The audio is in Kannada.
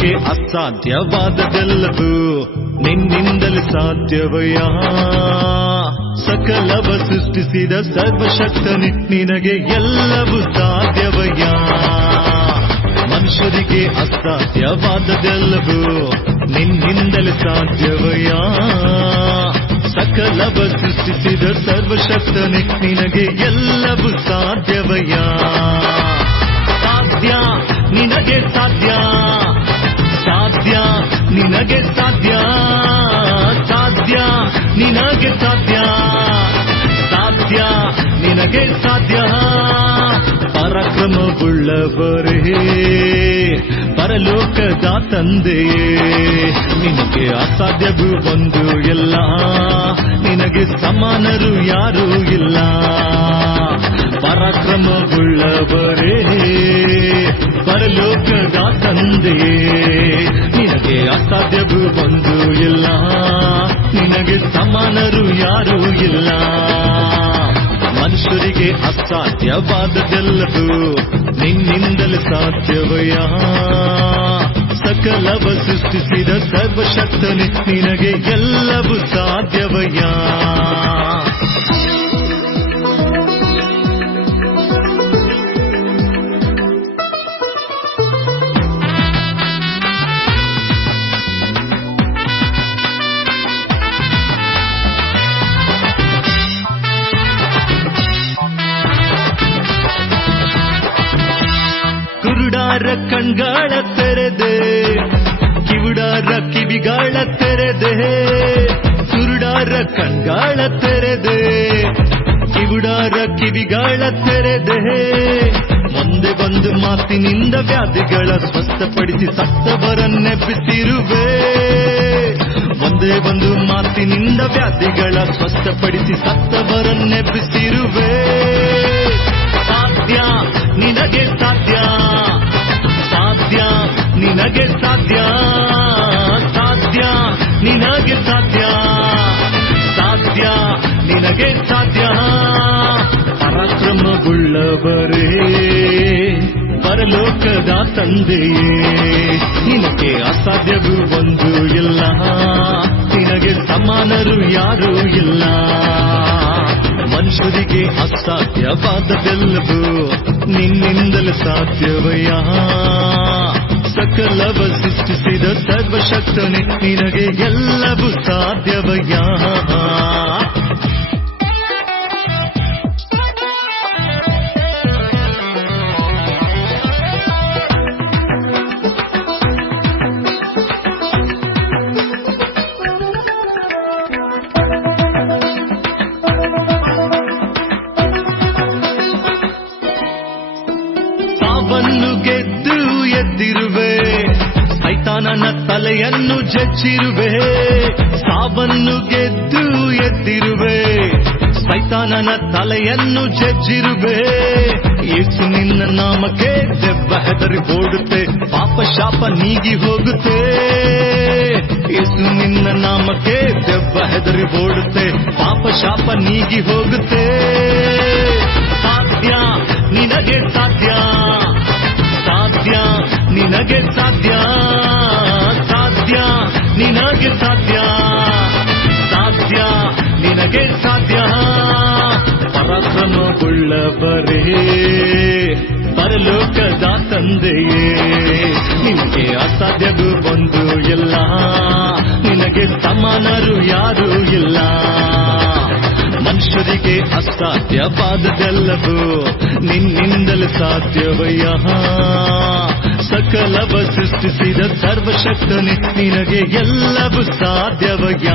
ಅಸಾಧ್ಯವಾದದೆಲ್ಲವೂ ನಿನ್ನಿಂದಲೇ ಸಾಧ್ಯವಯ್ಯ? ಸಕಲವ ಸೃಷ್ಟಿಸಿದ ಸರ್ವಶಕ್ತನಿ ನಿನಗೆ ಎಲ್ಲವೂ ಸಾಧ್ಯವಯ್ಯ? ಮನುಷ್ಯರಿಗೆ ಅಸಾಧ್ಯವಾದದೆಲ್ಲವೂ ನಿನ್ನಿಂದಲೇ ಸಾಧ್ಯವಯ್ಯ? ಸಕಲವ ಸೃಷ್ಟಿಸಿದ ಸರ್ವಶಕ್ತನಿ ನಿನಗೆ ಎಲ್ಲವೂ ಸಾಧ್ಯವಯ್ಯ? ಸಾಧ್ಯ, ನಿನಗೆ ಸಾಧ್ಯ. ನಿನಗೆ ಸಾಧ್ಯ? ಪರಾಕ್ರಮವುಳ್ಳವರೇ, ಪರಲೋಕದ ತಂದೆಯೇ, ನಿನಗೆ ಅಸಾಧ್ಯವೂ ಒಂದು ಎಲ್ಲ. ನಿನಗೆ ಸಮಾನರು ಯಾರೂ ಇಲ್ಲ. ಪರಾಕ್ರಮವುಳ್ಳವರೇ, ಪರಲೋಕದ ತಂದೆಯೇ, ನಿನಗೆ ಅಸಾಧ್ಯವೂ ಒಂದು ಇಲ್ಲ ನಿನಗೆ ಸಮಾನರು ಯಾರೂ ಇಲ್ಲ. ಮನುಷ್ಯರಿಗೆ ಅಸಾಧ್ಯವಾದದೆಲ್ಲದು ನಿನ್ನಿಂದಲೇ ಸಾಧ್ಯವಯ್ಯ. ಸಕಲವ ಸೃಷ್ಟಿಸಿದ ಸರ್ವಶಕ್ತನೆ ನಿನಗೆ ಎಲ್ಲವೂ ಸಾಧ್ಯವಯ್ಯ. ಕಣ್ಗಾಳ ತೆರೆದೆ, ಕಿವುಡಾರ ಕಿವಿಗಾಳ ತೆರೆದೆ, ಸುರುಡಾರ ಕಣ್ಗಳ ತೆರೆದೆ, ಕಿವುಡಾರ ಕಿವಿಗಾಳ ತೆರೆದೆ. ಮುಂದೆ ಬಂದು ಮಾತಿನಿಂದ ವ್ಯಾಧಿಗಳ ಸ್ವಸ್ಥಪಡಿಸಿ ಸತ್ತವರನ್ನೆಬ್ಬಿಸಿರುವೆ. ಒಂದೇ ಒಂದು ಮಾತಿನಿಂದ ವ್ಯಾಧಿಗಳ ಸ್ವಸ್ಥಪಡಿಸಿ ಸತ್ತವರನ್ನೆಬ್ಬಿಸಿರುವೆ. ಸಾಧ್ಯ ನಿನಗೆ ಪರಾಕ್ರಮವುಳ್ಳವರೇ ಪರಲೋಕದ ತಂದೆಯೇ, ನಿನಗೆ ಅಸಾಧ್ಯವೂ ಒಂದು ಇಲ್ಲ, ನಿನಗೆ ಸಮಾನರು ಯಾರೂ ಇಲ್ಲ. ಮನುಷ್ಯರಿಗೆ ಅಸಾಧ್ಯವಾದದೆಲ್ಲವೂ ನಿನ್ನಿಂದಲೇ ಸಾಧ್ಯವಯ್ಯ. ಸಕಲವ ಸೃಷ್ಟಿಸಿದ ಸರ್ವಶಕ್ತನೆ, ನಿನಗೆ ಎಲ್ಲವೂ ಸಾಧ್ಯವಯ್ಯ. ಸೈತಾನನ ಜಚ್ಚಿರುವೆ ಸಾವನ್ನು ಗೆದ್ದು ಎದ್ದಿರುವೆ ಸೈತಾನನ ತಲೆಯನ್ನು ಜಜ್ಜಿರುವೆ ಯೇಸು ನಿನ್ನ ನಾಮಕ್ಕೆ ದೆವ್ವ ಹೆದರಿ ಓಡುತ್ತೆ, ಪಾಪ ಶಾಪ ನೀಗಿ ಹೋಗುತ್ತೆ. ಏಸು ನಿನ್ನ ನಾಮಕ್ಕೆ ದೆವ್ವ ಹೆದರಿ ಓಡುತ್ತೆ, ಪಾಪ ಶಾಪ ನೀಗಿ ಹೋಗುತ್ತೆ. ಸಾಧ್ಯ, ನಿನಗೆ ಸಾಧ್ಯ. ಸಾಧ್ಯ, ನಿನಗೆ ಸಾಧ್ಯ. ಪರಾಕ್ರಮವುಳ್ಳವರೇ ಪರಲೋಕದ ತಂದೆಯೇ, ನಿನಗೆ ಅಸಾಧ್ಯದು ಒಂದು ಎಲ್ಲ, ನಿನಗೆ ಸಮಾನರು ಯಾರೂ ಇಲ್ಲ. ಮನುಷ್ಯರಿಗೆ ಅಸಾಧ್ಯವಾದದೆಲ್ಲವೂ ನಿನ್ನಿಂದಲೇ ಸಾಧ್ಯವಯ್ಯ. ಸಕಲವ ಸೃಷ್ಟಿಸಿದ ಸರ್ವಶಕ್ತನೆ ನಿನಗೆ ಎಲ್ಲವೂ ಸಾಧ್ಯವಯ್ಯ.